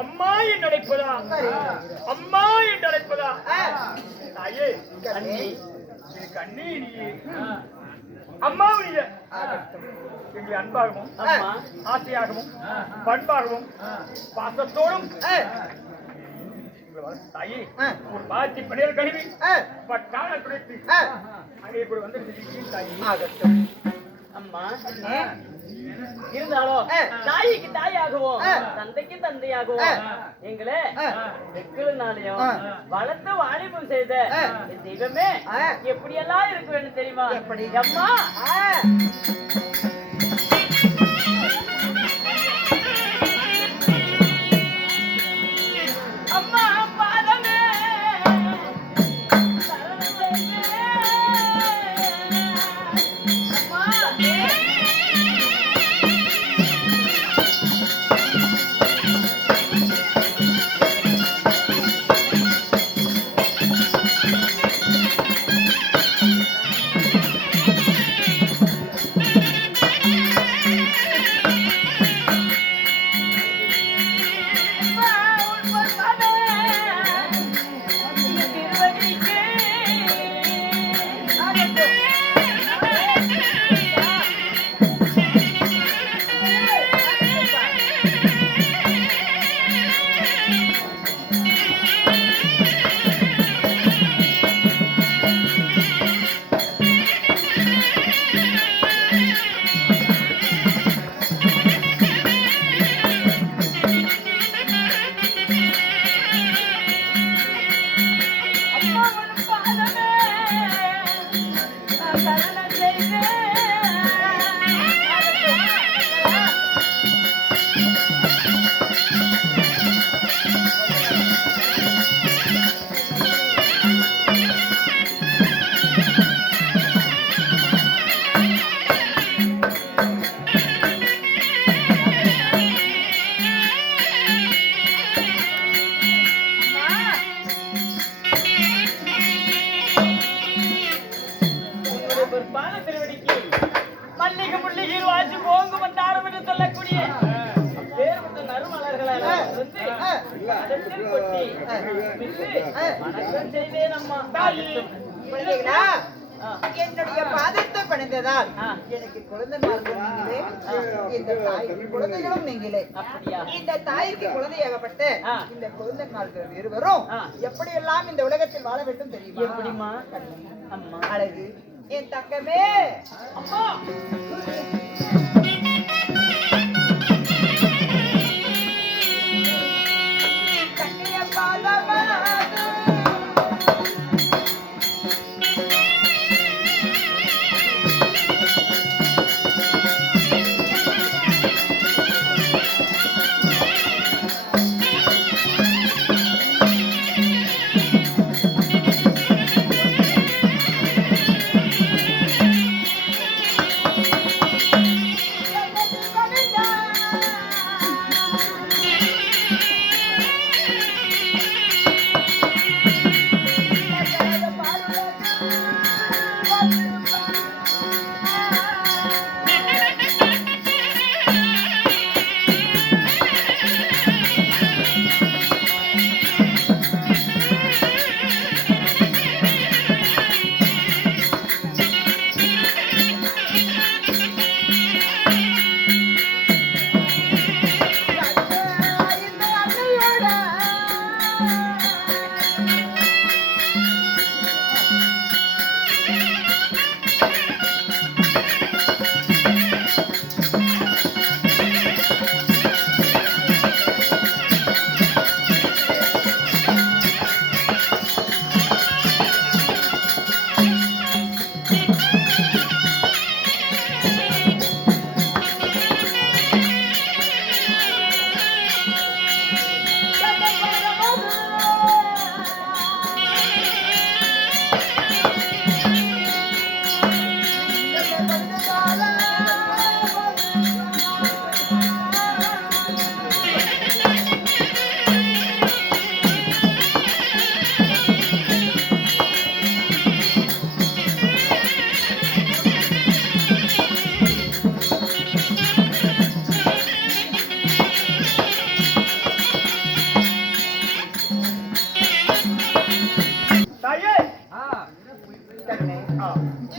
அம்மா என்று அழைப்பதா? அம்மா என்று அழைப்பதா? தாயே கண்ணி, கண்ணி நீ அம்மாவுடைய எங்களை அன்பாகவும் ஆசையாகவும் பண்பாகவும் பாசத்தோடும் தாயே ஒரு பாத்தி பணியல் கழுவி பட்டாள குறைத்து அங்கே இப்படி வந்து தாயே அம்மா இருந்தாலும் தாய்க்கு தாயாகவும் தந்தைக்கு தந்தையாகவும் எங்களை வெக்குனாலையும் வளர்த்து வாலிபம் செய்த தெய்வமே எப்படியெல்லாம் இருக்க வேண்டும் தெரியுமா? அம்மா வந்து இடத்தில் கொட்டி விட்டு வணக்கம் செய்வேன் அம்மா. குழந்தைகளா, என்னுடைய பாதத்தை பணிந்ததால் எனக்கு குழந்தைமார்கள் நீங்களே, இந்த தாய்க்கு குழந்தைகளும் நீங்களே. அப்படியா? இந்த தாய்க்கு குழந்தையாகப்பட்ட இந்த குழந்தைமார்கள் இருவரும் எப்படியெல்லாம் இந்த உலகத்தில் வாழ வேண்டும் தெரியுமா? எப்படிமா? அம்மா அழகு என் தங்கமே. அம்மா தங்கைய பாதமா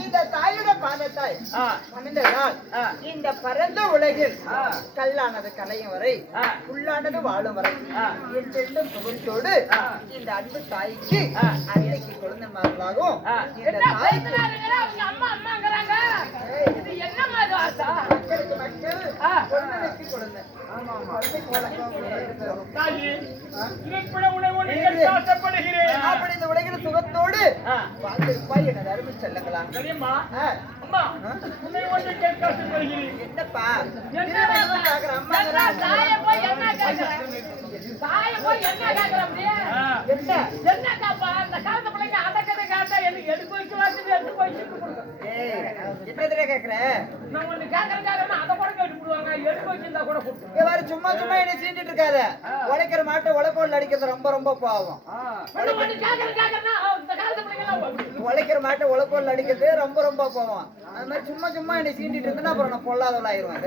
இந்த தாயோட பாதத்தாய் பணிந்ததால் இந்த பரந்த உலகில் கல்லானது கலையும் வரை புல்லானது வாழும் வரை என்றென்றும் புகழ்ச்சோடு இந்த அன்பு தாய்க்கு அன்னைக்கு குழந்தைமார்களாகவும் இந்த தாய்க்கு மக்களுக்கு மக்கள் குழந்தைக்கு குழந்தை அப்படி இந்த உலகில் சுகத்தோடு வாழ்ந்திருப்பாய் எனது அருமை செல்லங்களா. என்னப்பா என்னதுல கேக்குற? சும்மா சும்மா என்ன சீண்டிட்டு இருக்காத. உழைக்கிற மாட்டை உழைப்போல் அடிக்கிறது ரொம்ப ரொம்ப பாவம். உழைக்கிற மாட்டை உழைப்போல் அடிக்கிறது ரொம்ப ரொம்ப பாவம். அது மாதிரி சும்மா சும்மா என்னை சீண்டிட்டு இருந்தா அப்புறம் நான் பொல்லாதவள் ஆயிருவேன்.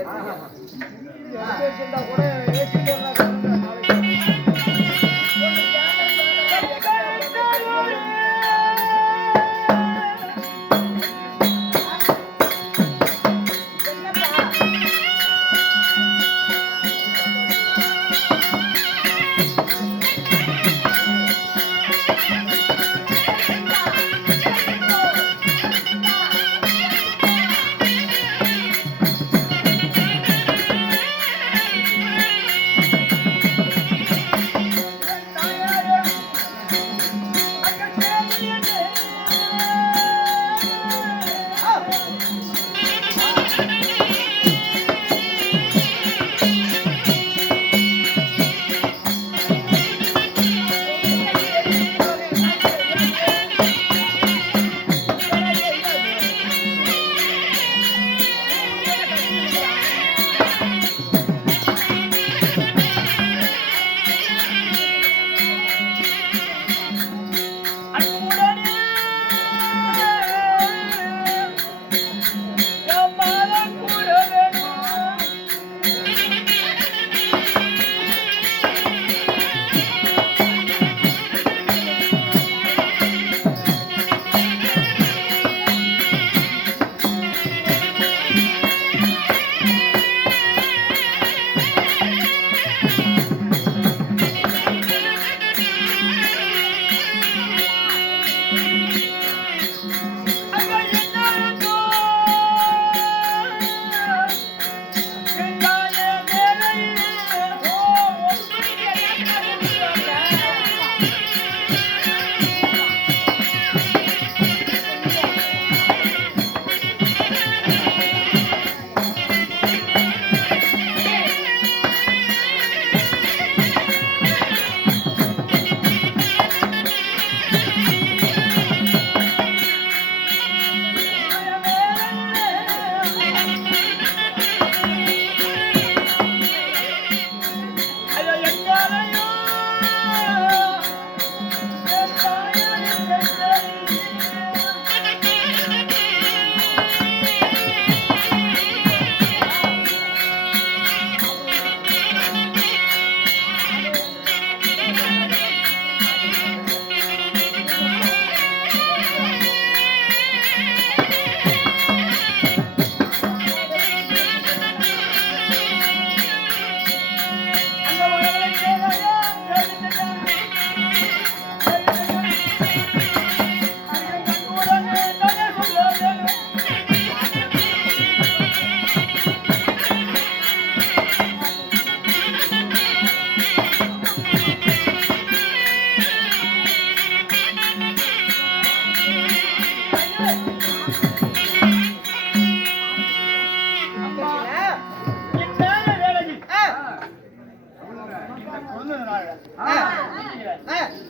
பிறந்தநாள்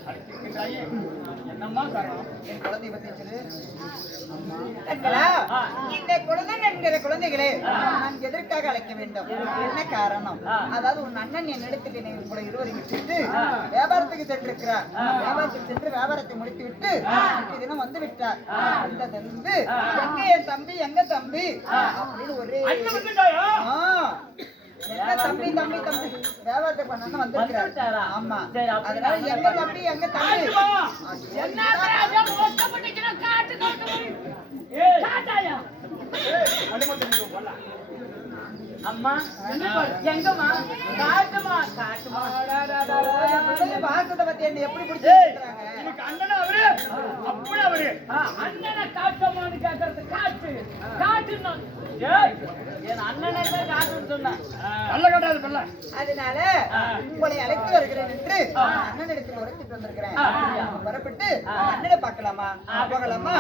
அழைத்திருக்கின்றாயே என்னம்மா காரணம்? என் குழந்தை பத்தி சொல்லு. கண்களா, இந்த குழந்தை என்கிற குழந்தைகளே நான் எதற்காக அழைக்க வேண்டும்? என்ன காரணம்? அதாவது உன் அண்ணன் என்னிடத்துக்கு நீ உங்களை இருவரை விட்டுட்டு வியாபாரத்துக்கு சென்றிருக்கிறார். வியாபாரத்துக்கு சென்று வியாபாரத்தை முடித்து விட்டு இன்றைய தினம் வந்து விட்டார். வந்ததிலிருந்து எங்க என் தம்பி, எங்க தம்பி அப்படின்னு ஒரே என்ன தம்பி தம்பி தம்பி வியாபாரத்தை பண்ண வந்திருக்கிறார். ஆமா, அதனால எங்க தம்பி, எங்க தம்பி அம்மா எங்கம்மா காட்டுமா காட்டுமா வாசத்தை பத்தி என்ன எப்படி பிடிச்சிருக்காங்க? எனக்கு அண்ணனா அவரு அப்படி அவரு அண்ணனை காட்டுமான்னு கேட்கறது காட்டு காட்டுன்னா என் அண்ணனை தான் காட்டுன்னு சொன்னேன். நல்ல காட்டாது பல்ல. அதனால உங்களை அழைத்து வருகிறேன் என்று அண்ணன் இடத்தில் உரைச்சிட்டு வந்திருக்கிறேன். வரப்பட்டு அண்ணனை பார்க்கலாமா, போகலாமா?